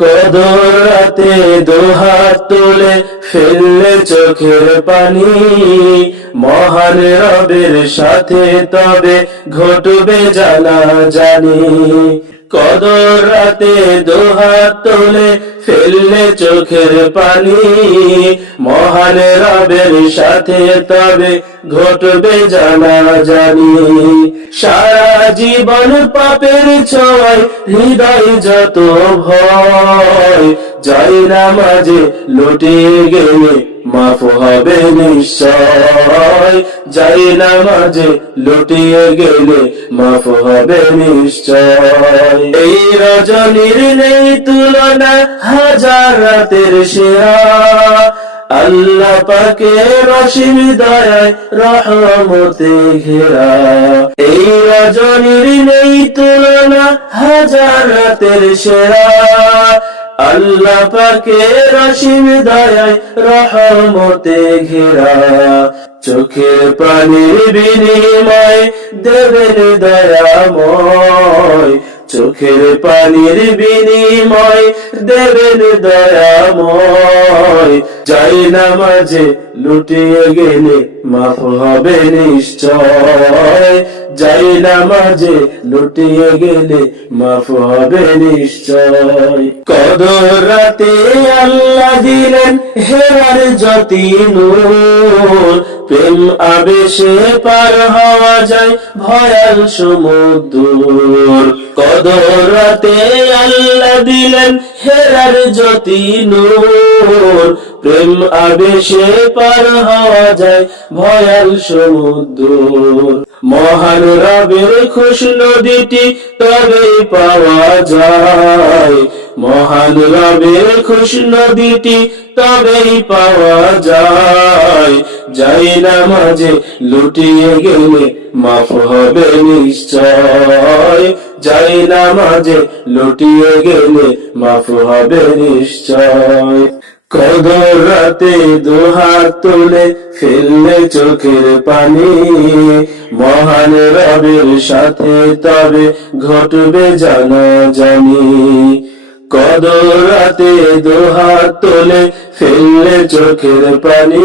কদর রাতে দোহাত তুলে ফেললে চোখের পানি। মহান রবের সাথে তবে ঘটবে জানা জানি। কদর রাতে দোহাত তুলে ফেললে চোখের পানি। মহান রবের সাথে তবে ঘটবে জানা জানি। সারা জীবন পাপের ছোঁয়ায় হৃদয় যত ভয় যাই না মাঝে লুটিয়ে গেলে মাফ হবে নিশ্চয়, যাই না মাঝে লুটিয়ে গেলে মাফ হবে নিশ্চয়। এই রজনীর নেই তুলনা হাজার রাতের সেরা। আল্লাহ পাকে রসিম দয়ায় রহমতে ঘেরা। এই রজনীর নেই তুলনা হাজার রাতের সেরা। আল্লাহ পাকে রসিম দয়ায় রহমতে ঘেরা। চোখের পানির বিনিময় দেবেন দয়াময়। চোখের পানির বিনিময় দেবেন দয়াময়। যাই না মাঝে লুটিয়ে গেলে মাফ হবে নিশ্চয়। যাই না মাঝে লুটিয়ে গেলে মাফ হবে নিশ্চয়। রাতে আল্লাহ দিলেন হেরার প্রেম আবেশে পার হওয়া যায় ভয়াল সমুদ্র। কদর রাতে আল্লাহ দিলেন হেরার নূর। প্রেম আবেশে পার হওয়া যায় ভয়াল সমুদ্র। মহান রবের খুশ নদীটি তবেই পাওয়া যায়। মহান রবের খুশ নদীটি তবেই পাওয়া যায়। যাই না মাঝে লুটিয়ে গেলে মাফ হবে নিশ্চয়। যাই না মাঝে লুটিয়ে গেলে মাফ হবে নিশ্চয়। কদর রাতে দুহাত তুলে ফেললে চোখের পানি। মহান রবের সাথে তবে ঘটবে জানা জানি কদর রাতে দুহাত তুলে ফেললে চোখের পানি।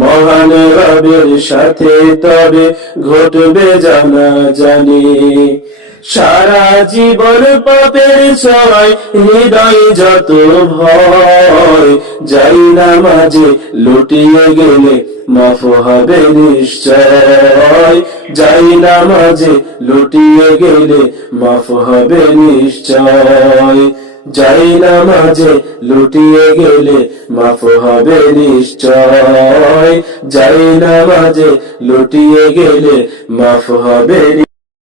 মহান রবের সাথে তবে ঘটবে জানা জানি সারা জীবন পাপের ছয় হৃদয় যত ভয়, যাই না মাঝে লুটিয়ে গেলে মাফ হবে নিশ্চয়। যাই না মাঝে লুটিয়ে গেলে মাফ হবে নিশ্চয়। যাই না মাঝে লুটিয়ে গেলে মাফ হবে নিশ্চয়। যাই না মাঝে লুটিয়ে গেলে মাফ হবে